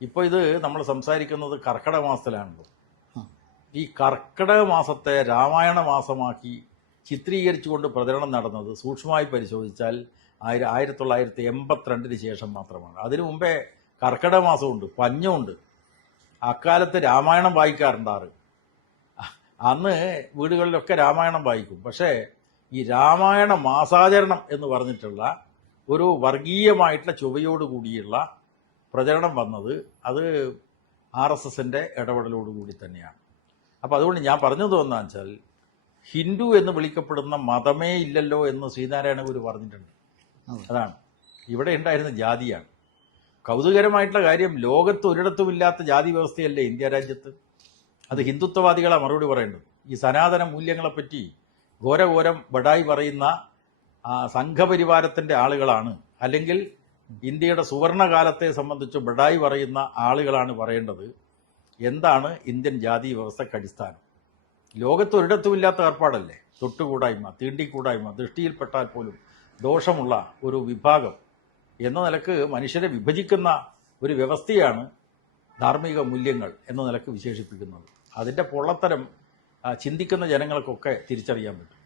ഇപ്പോൾ ഇത് നമ്മൾ സംസാരിക്കുന്നത് കർക്കിടക മാസത്തിലാണല്ലോ. ഈ കർക്കിടക മാസത്തെ രാമായണ മാസമാക്കി ചിത്രീകരിച്ചുകൊണ്ട് പ്രചരണം നടന്നത് സൂക്ഷ്മമായി പരിശോധിച്ചാൽ 1982 ശേഷം മാത്രമാണ്. അതിനു മുമ്പേ കർക്കിടക മാസമുണ്ട്, പഞ്ഞമുണ്ട്. അക്കാലത്ത് രാമായണം വായിക്കാറുണ്ടാറ്. അന്ന് വീടുകളിലൊക്കെ രാമായണം വായിക്കും. പക്ഷേ ഈ രാമായണ മാസാചരണം എന്ന് പറഞ്ഞിട്ടുള്ള ഒരു വർഗീയമായിട്ടുള്ള ചുവയോടുകൂടിയുള്ള പ്രചരണം വന്നത് അത് RSSന്റെ ഇടപെടലോടുകൂടി തന്നെയാണ്. അപ്പോൾ അതുകൊണ്ട് ഞാൻ പറഞ്ഞത് എന്താണെന്ന് വെച്ചാൽ, ഹിന്ദു എന്ന് വിളിക്കപ്പെടുന്ന മതമേ ഇല്ലല്ലോ എന്ന് ശ്രീനാരായണ ഗുരു പറഞ്ഞിട്ടുണ്ട്. അതാണ് ഇവിടെ ഉണ്ടായിരുന്ന ജാതിയാണ്. കൗതുകരമായിട്ടുള്ള കാര്യം, ലോകത്ത് ഒരിടത്തുമില്ലാത്ത ജാതി വ്യവസ്ഥയല്ലേ ഇന്ത്യ രാജ്യത്ത്. അത് ഹിന്ദുത്വവാദികളാണ് മറുപടി പറയേണ്ടത്. ഈ സനാതന മൂല്യങ്ങളെപ്പറ്റി ഘോരഘോരം ബഡായി പറയുന്ന സംഘപരിവാരത്തിന്റെ ആളുകളാണ്, അല്ലെങ്കിൽ ഇന്ത്യയുടെ സുവർണകാലത്തെ സംബന്ധിച്ച് ബഡായി പറയുന്ന ആളുകളാണ് പറയേണ്ടത് എന്താണ് ഇന്ത്യൻ ജാതി വ്യവസ്ഥക്ക് അടിസ്ഥാനം. ലോകത്ത് ഒരിടത്തുമില്ലാത്ത ഏർപ്പാടല്ലേ തൊട്ടുകൂടായ്മ, തീണ്ടിക്കൂടായ്മ, ദൃഷ്ടിയിൽപ്പെട്ടാൽ പോലും ദോഷമുള്ള ഒരു വിഭാഗം എന്ന നിലക്ക് മനുഷ്യരെ വിഭജിക്കുന്ന ഒരു വ്യവസ്ഥയാണ് ധാർമ്മിക മൂല്യങ്ങൾ എന്ന നിലക്ക് വിശേഷിപ്പിക്കുന്നത്. അതിൻ്റെ പൊള്ളത്തരം ചിന്തിക്കുന്ന ജനങ്ങൾക്കൊക്കെ തിരിച്ചറിയാൻ പറ്റും.